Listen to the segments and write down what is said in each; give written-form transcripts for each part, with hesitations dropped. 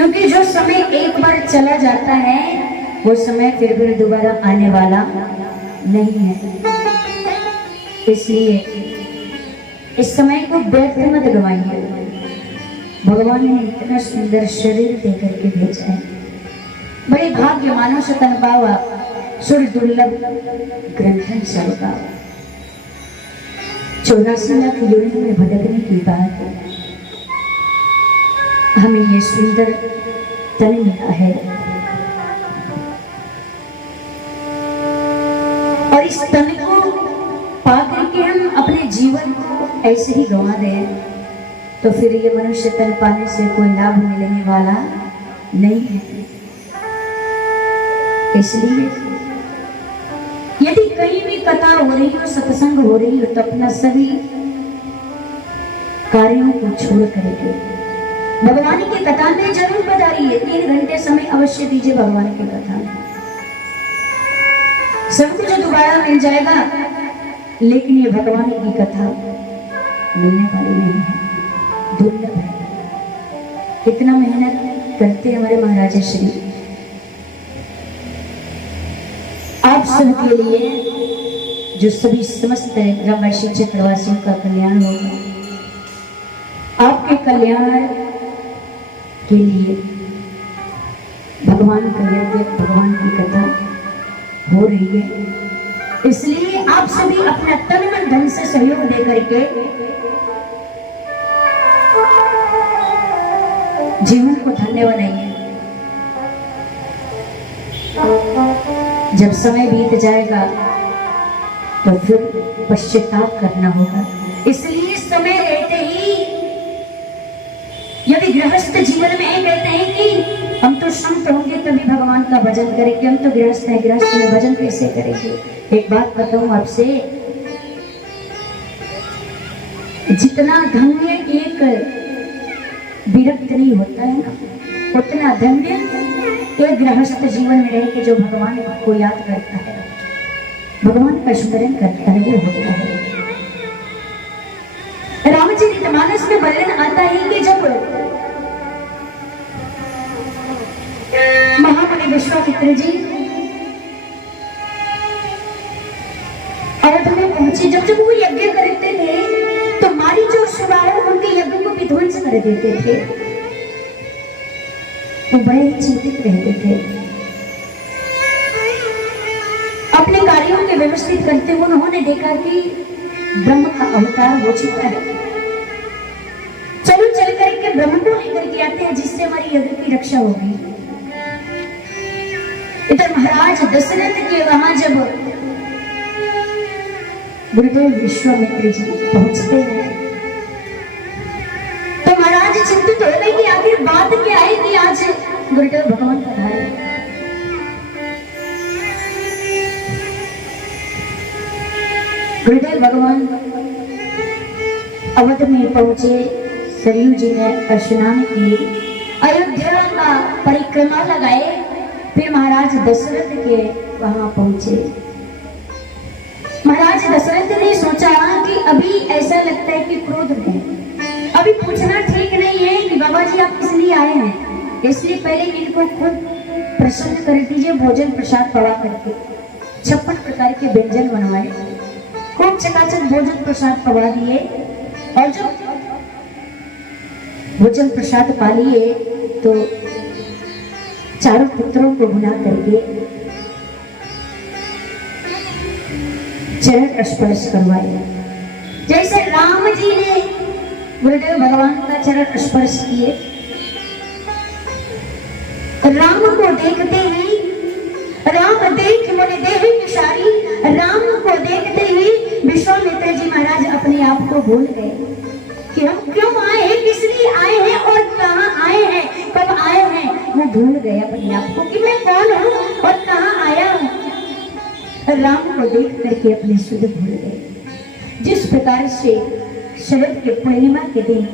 क्योंकि जो समय एक बार चला जाता है वो समय फिर दोबारा आने वाला नहीं है। इसलिए इस समय को व्यर्थ मत गवाइए। भगवान ने इतना सुंदर शरीर देकर के भेजा है। बड़े भाग्य मानव सतन पावा सुर दुर्लभ ग्रंथन सब पावा। 84 लाख योनियों में भटकने की बात है, हमें ये सुंदर तन मिला है और इस तन को पाकर के हम अपने जीवन को ऐसे ही गंवा दें तो फिर ये मनुष्य तन पाने से कोई लाभ मिलने वाला नहीं है। इसलिए यदि कहीं भी कथा हो रही हो, सत्संग हो रही हो, तो अपना सभी कार्यों को छोड़ करके भगवान की कथा में जरूर पधारिए। 3 घंटे समय अवश्य दीजिए भगवान की कथा में। सब कुछ दोबारा मिल जाएगा, लेकिन ये भगवान की कथा मिलने वाली नहीं है, दुर्लभ है। कितना मेहनत करते हमारे महाराज श्री आप सबके लिए, जो सभी समस्त ग्रामवासी क्षेत्रवासियों का कल्याण होगा। आपके कल्याण के लिए भगवान का यज्ञ, भगवान की कथा हो रही है। इसलिए आप सभी अपना तन मन धन से सहयोग दे करके जीवन को धन्य बनाइए। जब समय बीत जाएगा तो फिर पश्चाताप करना होगा। इसलिए समय रहते ही, यदि गृहस्थ जीवन में कहते हैं कि हम तो संत होंगे तभी भगवान का भजन करेंगे, हम तो गृहस्थ हैं, गृहस्थ में भजन कैसे करेंगे। एक बात बताऊं आपसे, जितना धन्य एक विरक्त नहीं होता है ना, उतना धन्य एक गृहस्थ जीवन में रह के जो भगवान को याद करता है, भगवान का स्मरण करता है, वो होता है। रामचरितमानस में वर्णन आता है कि जब महामुनि विश्वामित्र जी अवध में पहुंचे, जब वो यज्ञ करते थे तो मारी जो सुराह उनके यज्ञ को विध्वंस कर देते थे। वो बड़े ही चिंतित रहते थे। अपने कार्यों के व्यवस्थित करते हुए उन्होंने देखा कि ब्रह्म का अवतार हो चुका है। चलो चल करके ब्रह्म को लेकर के आते हैं, जिससे हमारी यज्ञ की रक्षा होगी। इधर महाराज दशरथ के वहां जब गुरुदेव विश्वामित्र जी पहुंचते हैं तो महाराज चिंतित हो गए कि आखिर बात क्या है कि आज गुरुदेव भगवान पधारे। गुरुदेव भगवान अवध में पहुंचे, सरयू जी ने स्नान किए, अयोध्या का परिक्रमा लगाए, फिर महाराज दशरथ के वहां पहुंचे। महाराज दशरथ ने सोचा कि अभी ऐसा लगता है कि क्रोध में अभी पूछना ठीक नहीं है कि बाबा जी आप किस लिए आए हैं, इसलिए पहले इनको खुद प्रसन्न कर दीजिए। भोजन प्रसाद पड़ा करके 56 प्रकार के व्यंजन बनवाए, खूब चकाचक भोजन प्रसाद पवा दिए। और जब भोजन प्रसाद पा लिए तो चारों पुत्रों को बुला करके चरण स्पर्श करवाए। जैसे राम जी ने गुरुदेव भगवान का चरण स्पर्श किए, राम को देखते ही, राम देख मोने देह विसारी, राम को देखते ही विश्वामित्र जी महाराज अपने आप को भूल गए कि हम क्यों आए हैं, किस लिए आए हैं और कहाँ आए हैं, कब आए हैं। वो भूल गए अपने आप को कि मैं कौन हूँ और कहाँ आया हूँ। राम को देख करके अपने सुध भूल गए। जिस प्रकार से शरद के पूर्णिमा के दिन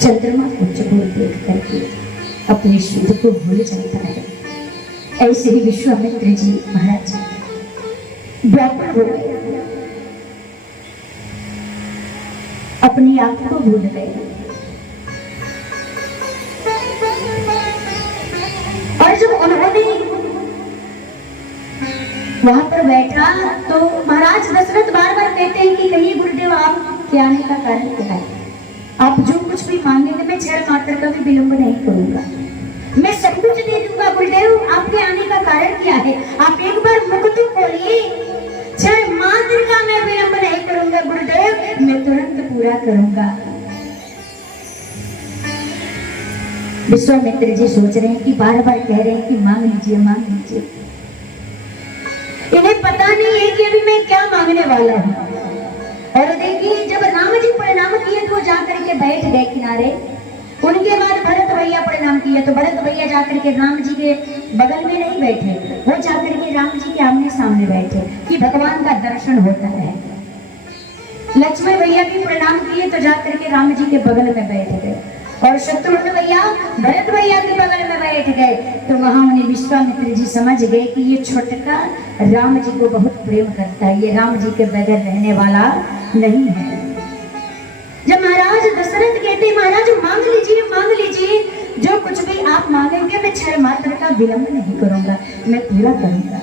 चंद्रमा को चकोर देख करके अपने सुध को भूल जाता है, ऐसे ही विश्वामित्र जी महाराज व्याकुल हो गए, अपने आप को भूल गए। वहां पर बैठा तो महाराज दशरथ बार बार कहते हैं कि कहिए गुरुदेव आपके आने का कारण क्या है। आप जो कुछ भी मांगेंगे मैं क्षण मात्र का भी विलंब नहीं करूंगा, मैं सब कुछ दे दूंगा। गुरुदेव आपके आने का कारण क्या है, आप एक बार मुख तो खोलिए। क्षण मात्र का मैं विलंब नहीं करूंगा गुरुदेव, मैं तुरंत पूरा करूंगा। विश्वामित्र जी सोच रहे हैं कि बार बार कह रहे हैं कि मांग लीजिए मांग लीजिए। इन्हें पता नहीं है कि अभी मैं क्या मांगने वाला हूँ। और देखिए जब राम जी प्रणाम किए तो जाकर के बैठ गए किनारे। उनके बाद भरत भैया प्रणाम किए तो भरत भैया जाकर के राम जी के बगल में नहीं बैठे, वो जाकर के राम जी के आमने सामने बैठे कि भगवान का दर्शन होता है। लक्ष्मण भैया भी प्रणाम किए तो जाकर के राम जी के बगल में बैठ गए और शत्रुघ्न भैया भरत भैया के बगल में बैठ गए। तो वहां उन्हें विश्वामित्र जी समझ गए कि ये छोटका राम जी को बहुत प्रेम करता है, ये राम जी के बगैर रहने वाला नहीं है। जब महाराज दशरथ कहते महाराज मांग लीजिए, जो कुछ भी आप मांगेंगे मैं क्षण मात्र का विलंब नहीं करूंगा, मैं पूरा करूंगा।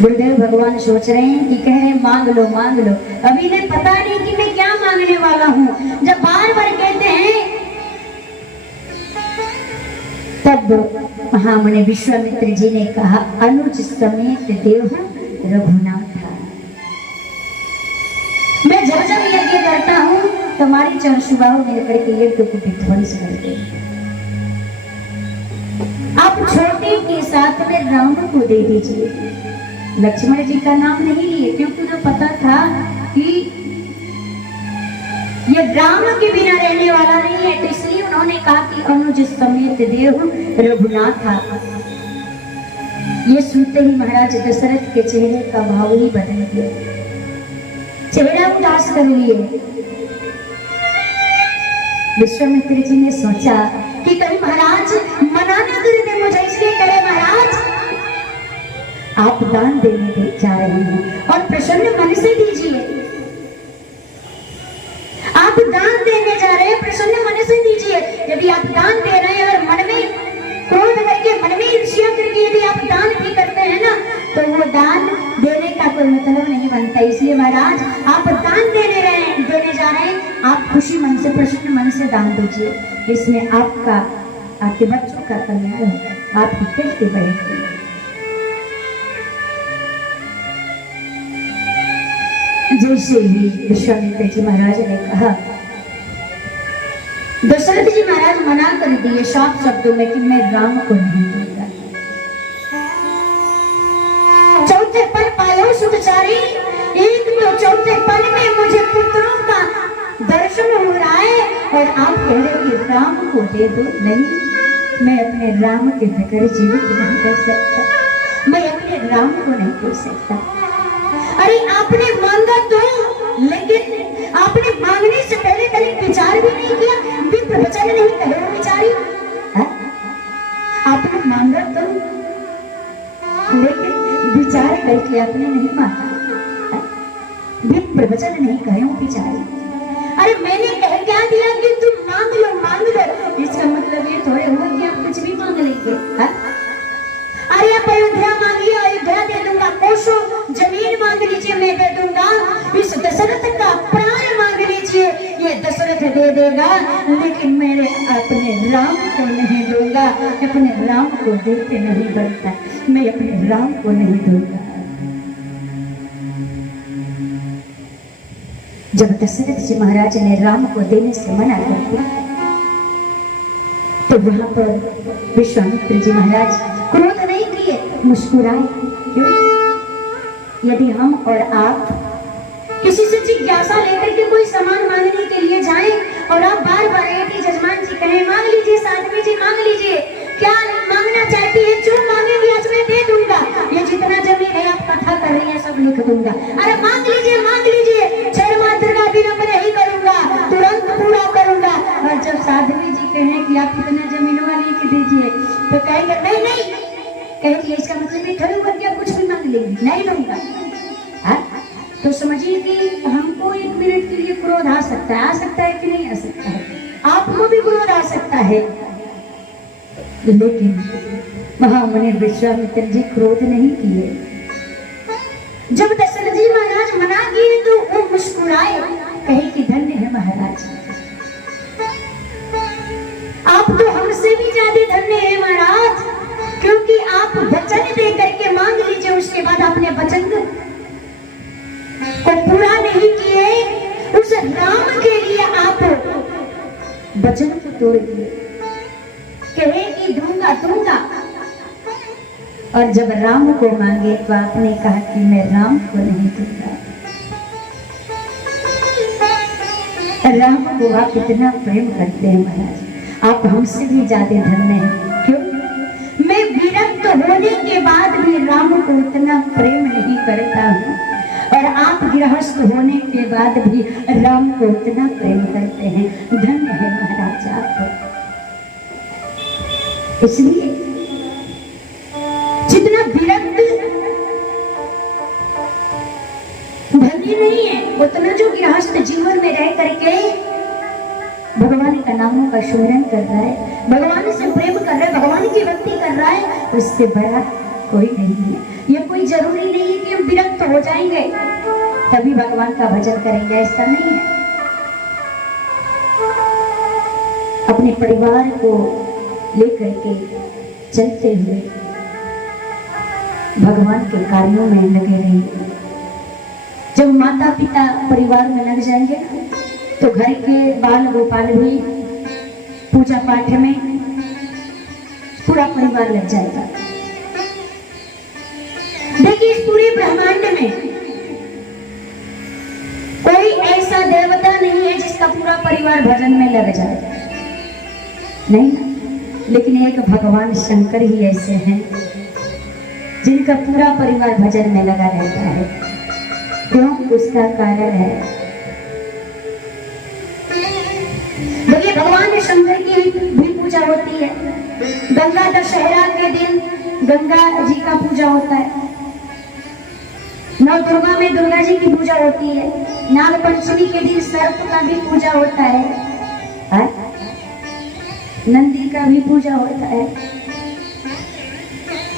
गुरुदेव भगवान सोच रहे हैं कि कह रहे मांग लो मांग लो, अभी इन्हें पता नहीं कि मैं क्या मांगने वाला हूँ। जब बार बार कहते हैं तब महामुनि विश्वामित्र जी ने कहा अनुज समेत देव रघुनाथ। मैं जब जब यज्ञ करता हूँ तुम्हारी चरण सुबाहु मिलकर के यज्ञ को विध्वंस करते हैं। आप छोटे के साथ में राम को दे दीजिए। लक्ष्मण जी का नाम नहीं लिए क्योंकि उन्हें पता था कि ये राम के बिना रहने वाला नहीं है, तो इसलिए उन्होंने कहा कि अनुज समेत देव रघुनाथ। ये सुनते ही महाराज दशरथ के चेहरे का भाव ही बदल गया, चेहरा उदास कर लिए। विश्वामित्र जी ने सोचा कि कहीं महाराज मना न कर दे मुझे, इसलिए करे महाराज आप दान देने जा रहे हैं और प्रसन्न मन से दीजिए। आप दान देने जा रहे हैं, प्रसन्न मन से दीजिए। यदि आप दान दे रहे हैं और मन में क्रोध करके, मन में ईर्ष्या करके यदि आप दान भी करते हैं ना, तो वो दान देने का कोई मतलब नहीं बनता। इसलिए महाराज आप दान देने जा रहे हैं, आप खुशी मन से, प्रसन्न मन से दान दीजिए। इसमें आपका, आपके बच्चों का कल्याण होगा, आपकी कीर्ति बढ़ेगी। जैसे ही विश्वामित्र जी महाराज ने कहा, दशरथ जी महाराज मना कर दिए साफ शब्दों में कि मैं राम को नहीं दूंगा। चौथे पल पायो सुतचारी, एक तो चौथे पल में मुझे पुत्रों का दर्शन हो रहा है और आप कह रहे हो कि राम को दे दो। नहीं, मैं अपने राम के बगैर जीवित नहीं कर सकता, मैं अपने राम को नहीं दे सकता। अरे आपने मांगा तो, लेकिन आपने मांगने से पहले कभी विचार भी नहीं किया, विप्र वचन नहीं कहे हो बिचारी। आपने मांगा तो, लेकिन विचार करके आपने नहीं मांगा, विप्र वचन नहीं कहे हो बिचारी। अरे मैंने कह क्या दिया कि तुम मांग लो मांग लो, इसका मतलब ये थोड़े हुआ कि आप कुछ भी मांग लेंगे। अरे आप अयोध्या मांगिए, अयोध्या दे दूंगा, कोसों जमीन मांग लीजिए मैं दे दूंगा, इस दशरथ का प्राण मांग लीजिए ये दशरथ दे देगा, लेकिन मेरे अपने राम को नहीं दूंगा। अपने राम को देते नहीं बनता, मैं अपने राम को नहीं दूंगा। जब दशरथ जी महाराज ने राम को देने से मना कर दिया तो वहां पर विश्वामित्र जी महाराज क्रोध नहीं किए, मुस्कुराए। क्यों? यदि हम और आप किसी से जिज्ञासा लेकर के कोई सामान मांगने के लिए जाएं और आप बार बार एक ही जजमान जी कहें मांग लीजिए, साध्वी जी मांग लीजिए, क्या मांगना चाहती है, जो मांगेंगे आज मैं दे दूंगा, ये जितना जमीन है आप कथा कर रही है सब लिख दूंगा। अरे मांग लीजिए, क्षण मात्र का विलंब नहीं करूंगा, तुरंत पूरा करूंगा। और जब साध्वी जी कहें कि आप इतना जमीनवा लिख दीजिए तो कहेंगे नहीं नहीं, कहेंगे इसका मतलब ये थोड़ी क्या कुछ भी मांग लेंगे, नहीं लूंगा। तो समझिए कि हमको एक मिनट के लिए क्रोध आ सकता है कि नहीं आ सकता है, आपको भी क्रोध आ सकता है। लेकिन महामुनि विश्वामित्र जी क्रोध नहीं किए। जब दशरथ जी महाराज मना किए तो वो मुस्कुराए, कहे कि धन्य है महाराज, आप तो हमसे भी ज्यादा धन्य है महाराज, क्योंकि आप वचन दे करके मांग लीजिए, उसके बाद आपने वचन को पूरा नहीं किए। उस राम के लिए आप वचन को तोड़ दिए, कहे कि दूंगा दूंगा, और जब राम को मांगे तो आपने कहा कि मैं राम को नहीं दूंगा। राम को आप इतना प्रेम करते हैं महाराज, आप हमसे भी ज्यादा धन्य हैं। क्यों? मैं विरक्त होने के बाद भी राम को उतना प्रेम नहीं करता हूँ, और आप गृहस्थ होने के बाद भी राम को उतना प्रेम करते हैं। धन्य है महाराज आप। इसलिए जितना विरक्त धन्य नहीं है, उतना जो गृहस्थ जीवन में रह करके भगवान का नामों का सुमिरन कर रहा है, भगवान से प्रेम कर रहा है, भगवान की भक्ति कर रहा है, तो इससे बड़ा कोई नहीं है। ये कोई जरूरी नहीं है कि हम विरक्त हो जाएंगे तभी भगवान का भजन करेंगे, ऐसा नहीं है। अपने परिवार को लेकर के चलते हुए भगवान के कार्यों में लगे रहेंगे। जब माता पिता परिवार में लग जाएंगे तो घर के बाल गोपाल भी पूजा पाठ में पूरा परिवार लग जाएगा। देखिए, इस पूरे ब्रह्मांड में कोई ऐसा देवता नहीं है जिसका पूरा परिवार भजन में लग जाए, नहीं ना? लेकिन एक भगवान शंकर ही ऐसे हैं जिनका पूरा परिवार भजन में लगा रहता है। क्यों? उसका कारण है, देखिए, भगवान शंकर की भी पूजा होती है। गंगा दशहरा के दिन गंगा जी का पूजा होता है। नव दुर्गा में दुर्गा जी की पूजा होती है। नाग पंचमी के दिन सर्प का भी पूजा होता है, नंदी का भी पूजा होता है,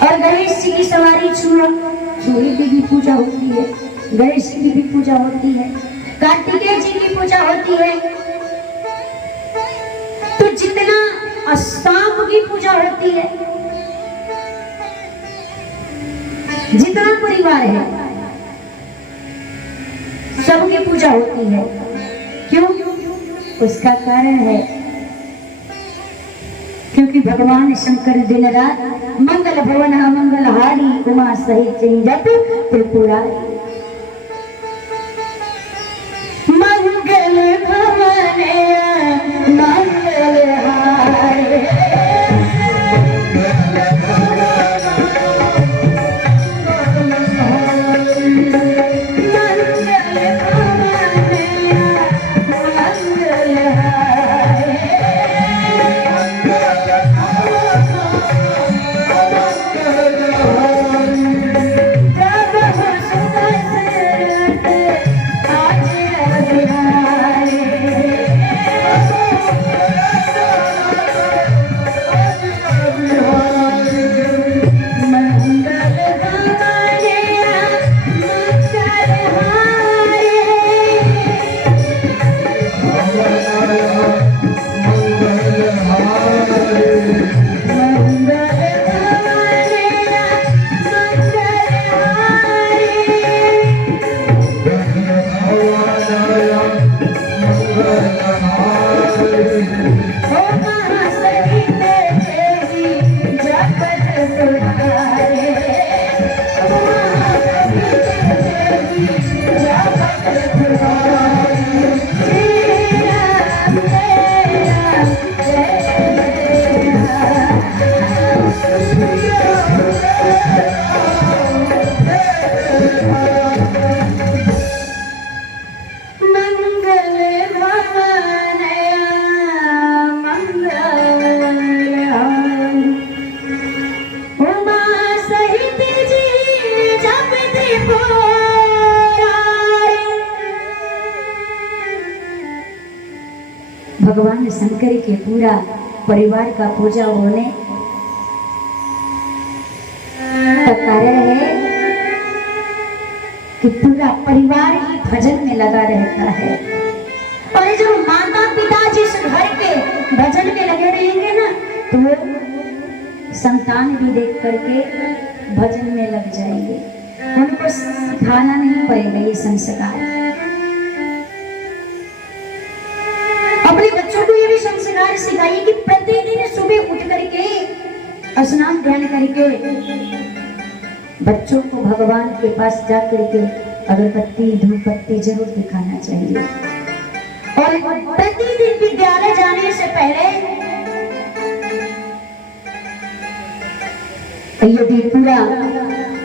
और गणेश जी की सवारी छुरी की भी पूजा होती है, गणेश जी की भी पूजा होती है, कार्तिकेय जी की पूजा होती है। तो जितना सांप की पूजा होती है, जितना परिवार है सबकी पूजा होती है। क्यों? उसका कारण है क्योंकि भगवान शंकर दिन रात मंगल भवन मंगलहारी उमा सहित जप त्रिपुरारी। मंगल भवन मंगलहारी, भगवान शंकर के पूरा परिवार का पूजा होने परिवार ही भजन में लगा रहता है। और जब माता पिता जिस घर के भजन में लगे रहेंगे ना, तो वो संतान भी देख करके भजन में लग जाएंगे। उनको सिखाना नहीं पड़ेगा ये संस्कार। अपने बच्चों को ये भी संस्कार सिखाइए कि प्रतिदिन सुबह उठ करके स्नान ध्यान करके बच्चों को भगवान के पास जा करके अगरबत्ती धूपबत्ती जरूर दिखाना चाहिए। और प्रतिदिन विद्यालय जाने से पहले यदि पूरा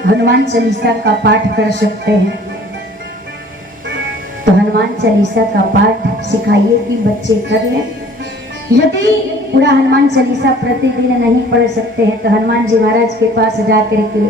हनुमान चालीसा का पाठ कर सकते हैं तो हनुमान चालीसा का पाठ सिखाइए कि बच्चे कर लें। यदि पूरा हनुमान चालीसा प्रतिदिन नहीं पढ़ सकते हैं तो हनुमान जी महाराज के पास जाकर के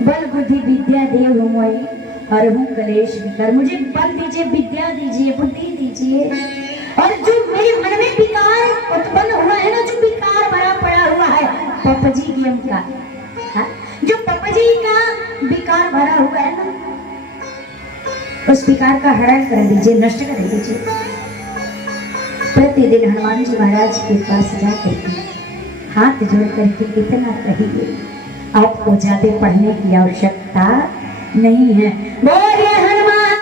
बल बुद्धि विद्या देव मोई और हूँ कलेश विकार। मुझे बल दीजिए, विद्या दीजिए, बुद्धि दीजिए। और जो मेरे मन में विकार उत्पन्न हुआ है ना, जो विकार भरा पड़ा हुआ है पपजी गेम का, जो पपजी का विकार भरा हुआ है ना, उस विकार का हरण कर दीजिए, नष्ट कर दीजिए। प्रतिदिन हनुमान जी महाराज के पास जाकर हाथ जोड़ करके कितना कहिए, आपको ज्यादा पढ़ने की आवश्यकता नहीं है।